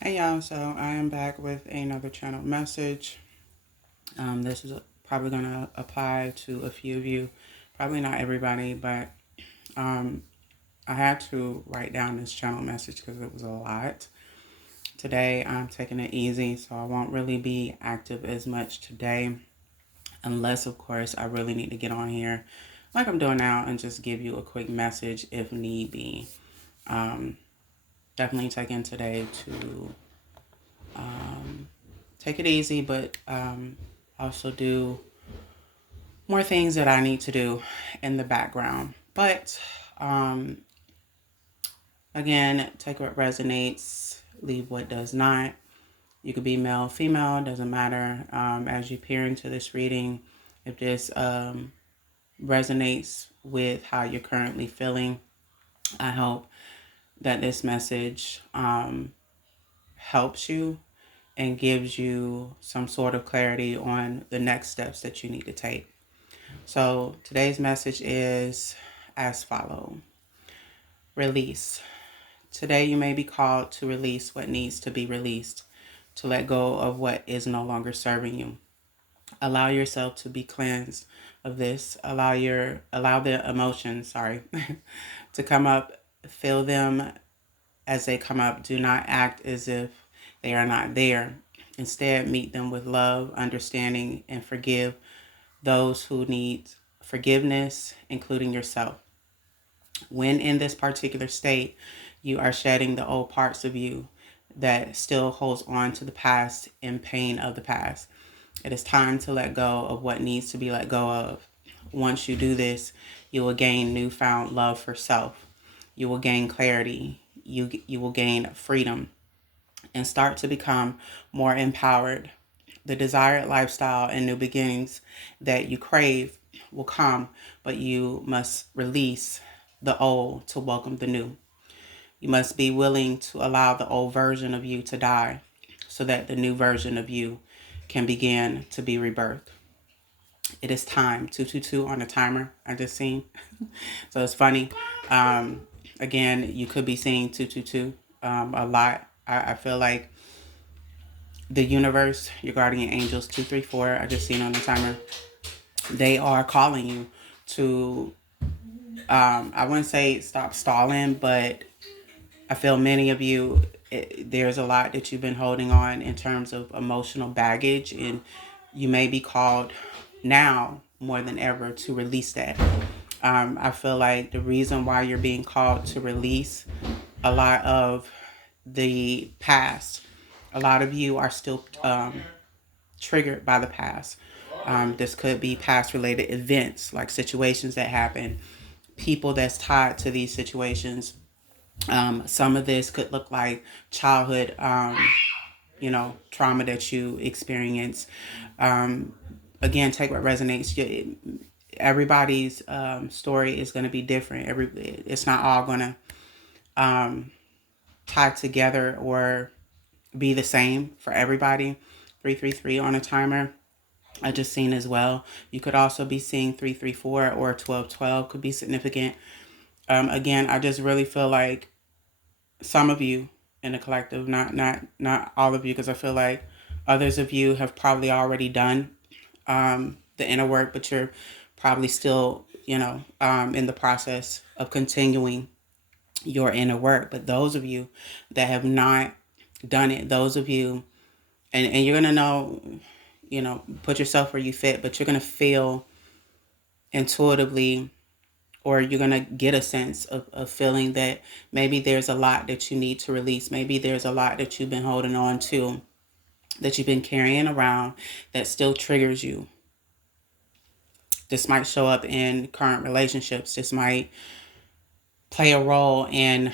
Hey y'all, so I am back with another channel message. This is probably going to apply to a few of you, probably not everybody, but um, I had to write down this channel message because it was a lot. Today I'm taking it easy, so I won't really be active as much today, unless of course I really need to get on here like I'm doing now and just give you a quick message if need be. Um, Definitely taking today to take it easy, but also do more things that I need to do in the background. But um, again, take what resonates, leave what does not. You could be male, female, doesn't matter. As you peer into this reading, if this resonates with how you're currently feeling, I hope that this message helps you and gives you some sort of clarity on the next steps that you need to take. So today's message is as follows. Release. Today you may be called to release what needs to be released, to let go of what is no longer serving you. Allow yourself to be cleansed of this. Allow the emotions, to come up. Feel them as they come up. Do not act as if they are not there. Instead, meet them with love, understanding, and forgive those who need forgiveness, including yourself. When in this particular state, you are shedding the old parts of you that still holds on to the past and pain of the past. It is time to let go of what needs to be let go of. Once you do this, you will gain newfound love for self. You will gain clarity. You will gain freedom and start to become more empowered. The desired lifestyle and new beginnings that you crave will come, but you must release the old to welcome the new. You must be willing to allow the old version of you to die so that the new version of you can begin to be rebirthed. It is time. 222 on the timer I just seen. So it's funny. Um, Again, you could be seeing 222 a lot. I feel like the universe, your guardian angels, 234, I just seen on the timer, they are calling you to, I wouldn't say stop stalling, but I feel many of you, there's a lot that you've been holding on in terms of emotional baggage, and you may be called now more than ever to release that. I feel like the reason why you're being called to release a lot of the past, a lot of you are still triggered by the past. This could be past related events, like situations that happen, people that's tied to these situations. Some of this could look like childhood, trauma that you experience. Um, Again, take what resonates. Everybody's story is going to be different. It's not all going to tie together or be the same for everybody. 333 on a timer. I just seen as well. You could also be seeing 334 or 1212 could be significant. Again, I just really feel like some of you in the collective, not all of you, because I feel like others of you have probably already done the inner work, but you're probably still, in the process of continuing your inner work. But those of you that have not done it, those of you, and you're gonna know, put yourself where you fit, but you're gonna feel intuitively, or you're going to get a sense of feeling that maybe there's a lot that you need to release. Maybe there's a lot that you've been holding on to, that you've been carrying around, that still triggers you. This might show up in current relationships. This might play a role in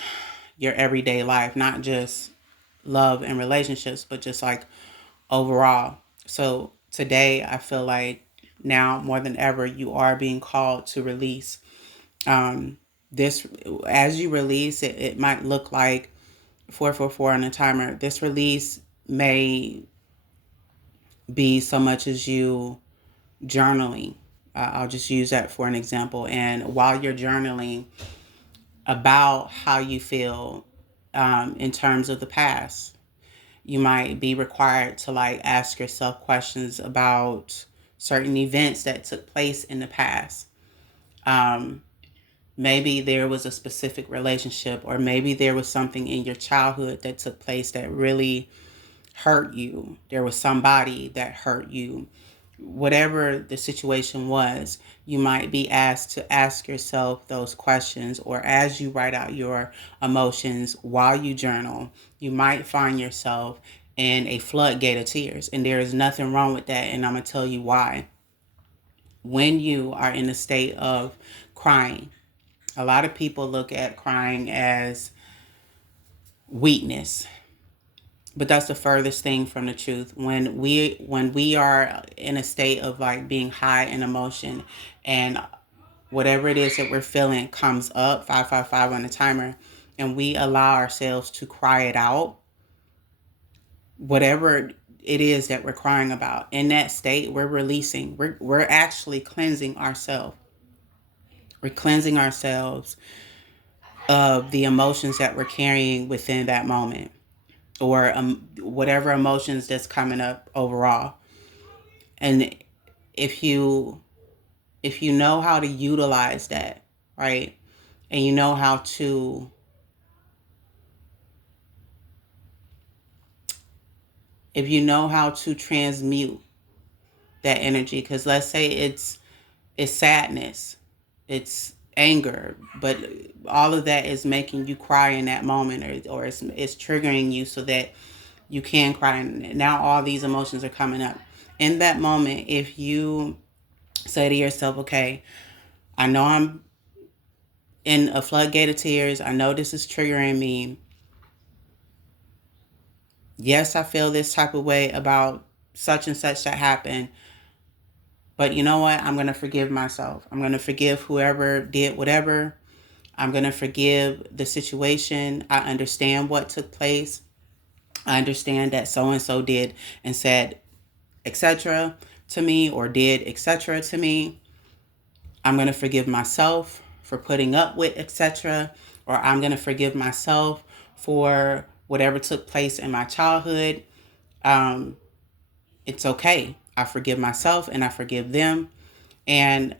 your everyday life, not just love and relationships, but just like overall. So today, I feel like now more than ever, you are being called to release. This, as you release it, it might look like 444 on the timer. This release may be so much as you journaling. I'll just use that for an example. And while you're journaling about how you feel in terms of the past, You might be required to like ask yourself questions about certain events that took place in the past. Um, Maybe there was a specific relationship, or maybe there was something in your childhood that took place that really hurt you. There was somebody that hurt you. Whatever the situation was, you might be asked to ask yourself those questions, or as you write out your emotions while you journal, you might find yourself in a floodgate of tears. And there is nothing wrong with that. And I'm going to tell you why. When you are in a state of crying, a lot of people look at crying as weakness, but that's the furthest thing from the truth. When we are in a state of like being high in emotion, and whatever it is that we're feeling comes up, 555 on the timer, and we allow ourselves to cry it out, whatever it is that we're crying about, in that state we're releasing, we're actually cleansing ourselves. We're cleansing ourselves of the emotions that we're carrying within that moment, or whatever emotions that's coming up overall. And if you know how to utilize that, right, and you know how to transmute that energy, because let's say it's sadness, it's anger, but all of that is making you cry in that moment, or it's triggering you so that you can cry. And now all these emotions are coming up in that moment. If you say to yourself, okay, I know I'm in a floodgate of tears, I know this is triggering me, yes, I feel this type of way about such and such that happened, but you know what, I'm going to forgive myself, I'm going to forgive whoever did whatever, I'm going to forgive the situation, I understand what took place, I understand that so and so did and said etc to me, or did etc to me. I'm going to forgive myself for putting up with etc, or I'm going to forgive myself for whatever took place in my childhood. um, it's okay, I forgive myself and I forgive them. And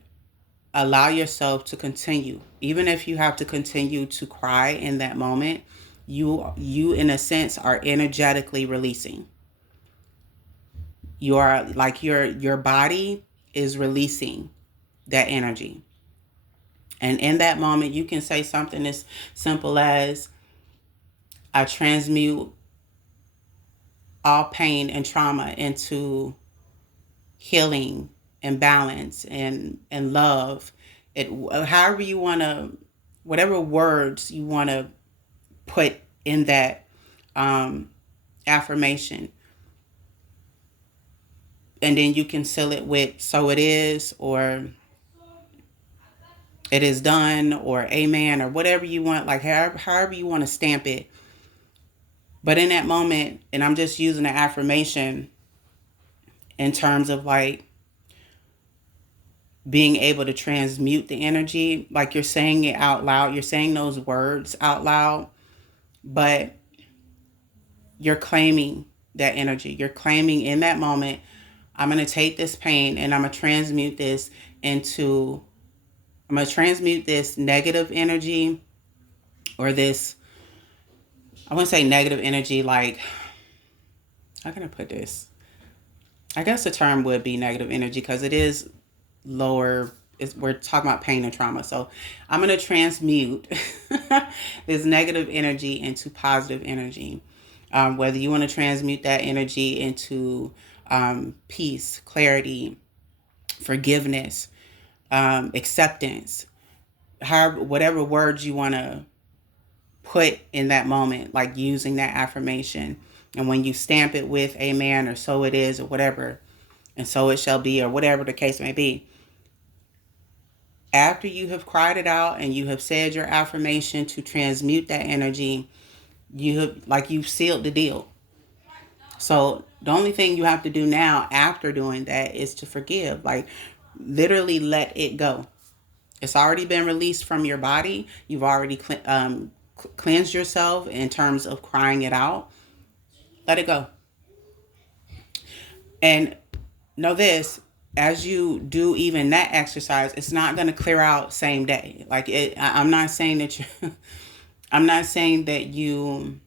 allow yourself to continue, even if you have to continue to cry in that moment. You in a sense are energetically releasing. You are like your body is releasing that energy. And in that moment, you can say something as simple as, I transmute all pain and trauma into healing and balance and love. It, however you want to, whatever words you want to put in that affirmation. And then you can seal it with so it is, or it is done, or amen, or whatever you want, like however you want to stamp it. But in that moment, and I'm just using the affirmation in terms of like being able to transmute the energy, like you're saying it out loud, you're saying those words out loud, but you're claiming that energy. You're claiming in that moment, I'm going to take this pain and I'm going to transmute this into, I'm going to transmute this negative energy, or this, I wouldn't say negative energy, like, how can I put this? I guess the term would be negative energy, because it is lower. We're talking about pain and trauma. So I'm going to transmute this negative energy into positive energy. Whether you want to transmute that energy into peace, clarity, forgiveness, acceptance, however, whatever words you want to put in that moment, like using that affirmation. And when you stamp it with amen, or so it is, or whatever, and so it shall be, or whatever the case may be, after you have cried it out and you have said your affirmation to transmute that energy, you've sealed the deal. So the only thing you have to do now after doing that is to forgive. Like, literally let it go. It's already been released from your body. You've already cleansed yourself in terms of crying it out. Let it go. And know this, as you do even that exercise, it's not going to clear out same day. Like I'm not saying that you I'm not saying that you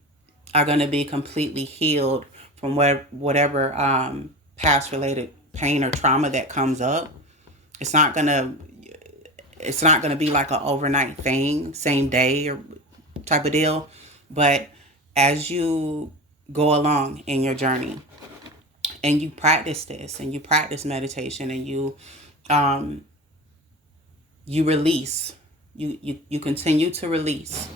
are going to be completely healed from whatever past related pain or trauma that comes up. It's not going to it's not going to be like an overnight thing, same day or type of deal. But as you go along in your journey and you practice this and you practice meditation and um, you release, you continue to release,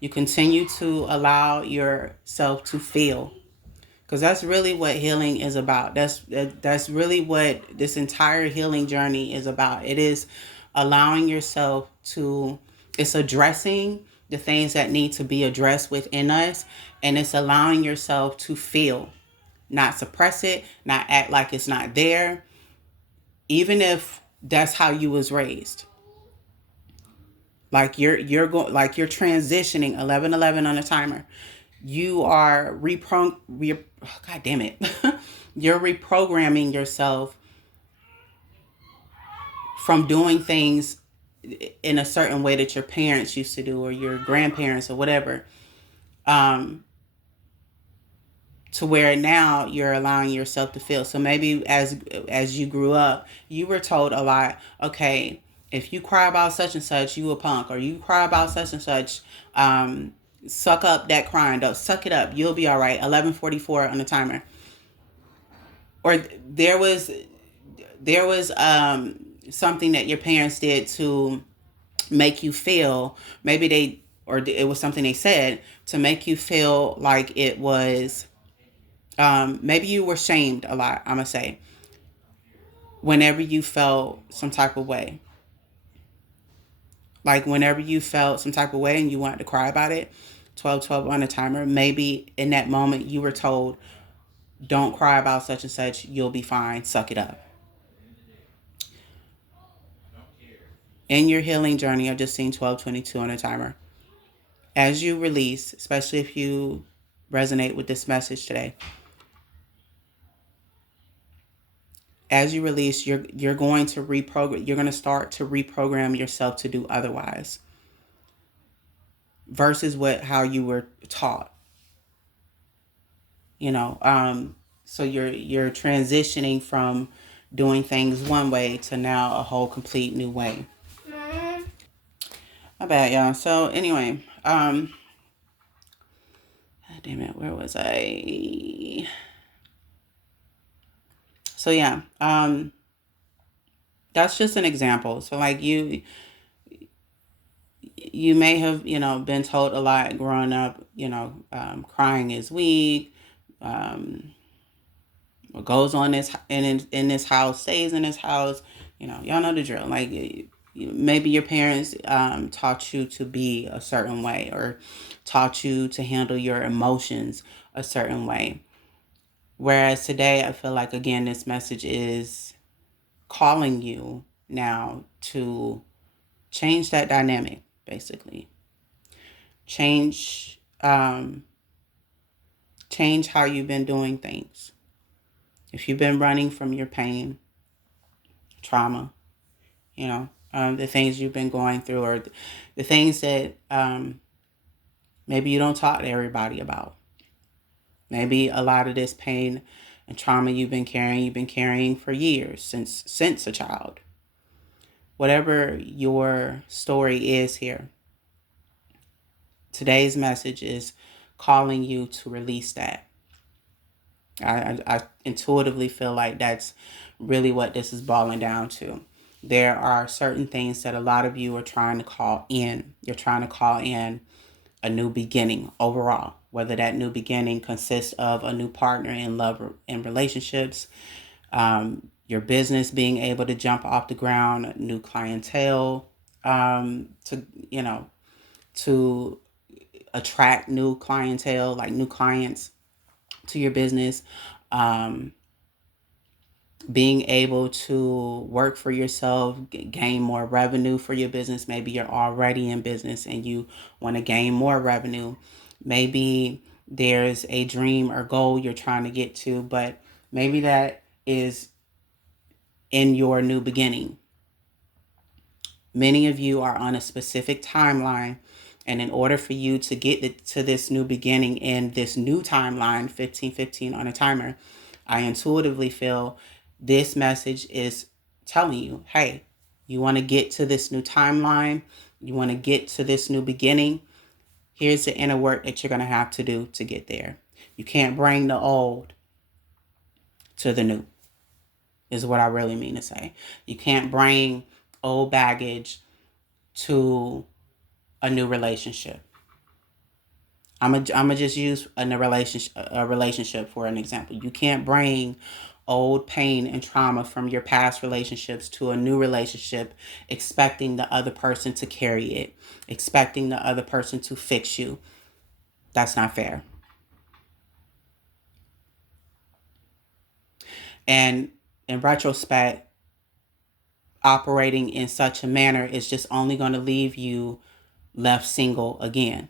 you continue to allow yourself to feel, because that's really what healing is about. That's really what this entire healing journey is about. It is allowing yourself to, it's addressing the things that need to be addressed within us, and it's allowing yourself to feel, not suppress it, not act like it's not there, even if that's how you was raised. Like you're going, like you're transitioning 11:11 on a timer. You are God damn it. You're reprogramming yourself from doing things in a certain way that your parents used to do or your grandparents or whatever. Um, to where now you're allowing yourself to feel. So maybe as you grew up, you were told a lot, okay, if you cry about such and such, you a punk, or you cry about such and such, suck up that crying. Don't suck it up. You'll be all right. 11:44 on the timer. Or there was something that your parents did to make you feel, maybe they, or it was something they said to make you feel like it was, maybe you were shamed a lot, I'm gonna say, whenever you felt some type of way. Like whenever you felt some type of way and you wanted to cry about it, 12:12 on a timer, maybe in that moment you were told, don't cry about such and such, you'll be fine, suck it up. In your healing journey, I've just seen 12:22 on a timer. As you release, especially if you resonate with this message today, as you release, you're going to reprogram. You're going to start to reprogram yourself to do otherwise, versus how you were taught. You know, so you're transitioning from doing things one way to now a whole complete new way. My bad, y'all. So anyway, damn it, where was I? So yeah, that's just an example. So like you may have, been told a lot growing up, crying is weak. What goes on in this house stays in this house. Y'all know the drill. Like maybe your parents taught you to be a certain way, or taught you to handle your emotions a certain way. Whereas today, I feel like, again, this message is calling you now to change that dynamic, basically. Change, change how you've been doing things. If you've been running from your pain, trauma, the things you've been going through, or the things that maybe you don't talk to everybody about. Maybe a lot of this pain and trauma you've been carrying for years, since a child. Whatever your story is here, today's message is calling you to release that. I intuitively feel like that's really what this is boiling down to. There are certain things that a lot of you are trying to call in. You're trying to call in a new beginning overall, whether that new beginning consists of a new partner in love and relationships, your business being able to jump off the ground, new clientele, to attract new clientele, like new clients to your business, being able to work for yourself, gain more revenue for your business. Maybe you're already in business and you want to gain more revenue. Maybe there's a dream or goal you're trying to get to, but maybe that is in your new beginning. Many of you are on a specific timeline, and in order for you to get to this new beginning in this new timeline, 1515 on a timer, I intuitively feel this message is telling you, hey, you want to get to this new timeline, you want to get to this new beginning. Here's the inner work that you're going to have to do to get there. You can't bring the old to the new, is what I really mean to say. You can't bring old baggage to a new relationship. I'm just use a relationship for an example. You can't bring old pain and trauma from your past relationships to a new relationship expecting the other person to carry it, expecting the other person to fix you. That's not fair. And in retrospect, operating in such a manner is just only going to leave you left single again.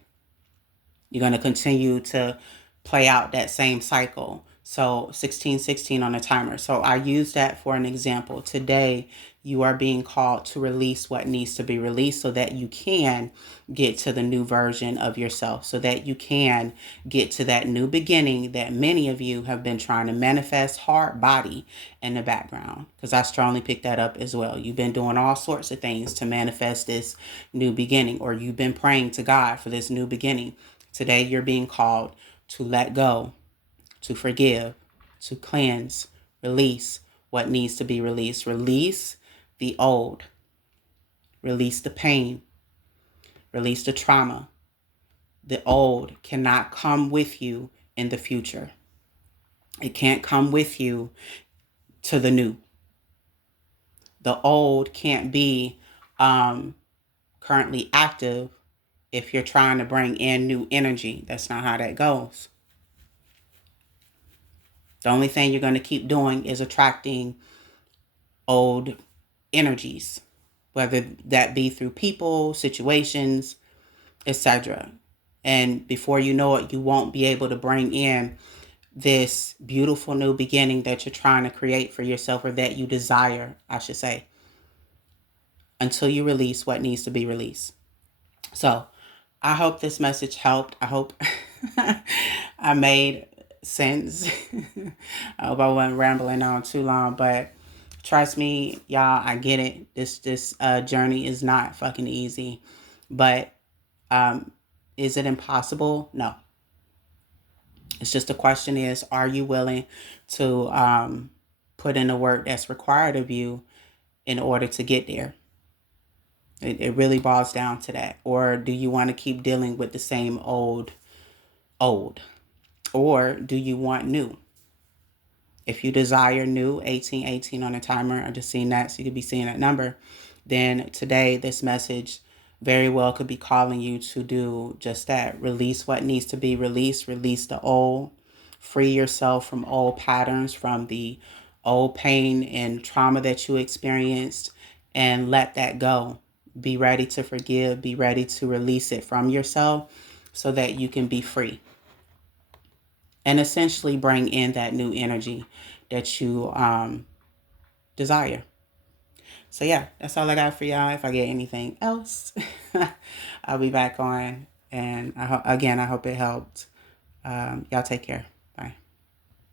You're going to continue to play out that same cycle. So 1616 on a timer. So I use that for an example. Today, you are being called to release what needs to be released so that you can get to the new version of yourself, so that you can get to that new beginning that many of you have been trying to manifest hard body in the background. Because I strongly picked that up as well. You've been doing all sorts of things to manifest this new beginning, or you've been praying to God for this new beginning. Today, you're being called to let go, to forgive, to cleanse, release what needs to be released. Release the old, release the pain, release the trauma. The old cannot come with you in the future. It can't come with you to the new. The old can't be currently active if you're trying to bring in new energy. That's not how that goes. The only thing you're going to keep doing is attracting old energies, whether that be through people, situations, etc. And before you know it, you won't be able to bring in this beautiful new beginning that you're trying to create for yourself, or that you desire, I should say, until you release what needs to be released. So I hope this message helped. I hope I made sense. I hope I wasn't rambling on too long, but trust me, y'all, I get it. This journey is not fucking easy, but is it impossible? No. It's just the question is, are you willing to put in the work that's required of you in order to get there? It really boils down to that. Or do you want to keep dealing with the same old? Or do you want new? If you desire new, 1818 on a timer, I just seen that, so you could be seeing that number, then today this message very well could be calling you to do just that. Release what needs to be released, release the old, free yourself from old patterns, from the old pain and trauma that you experienced, and let that go. Be ready to forgive, be ready to release it from yourself so that you can be free. And essentially bring in that new energy that you desire. So yeah, that's all I got for y'all. If I get anything else, I'll be back on. And I hope it helped. Y'all take care.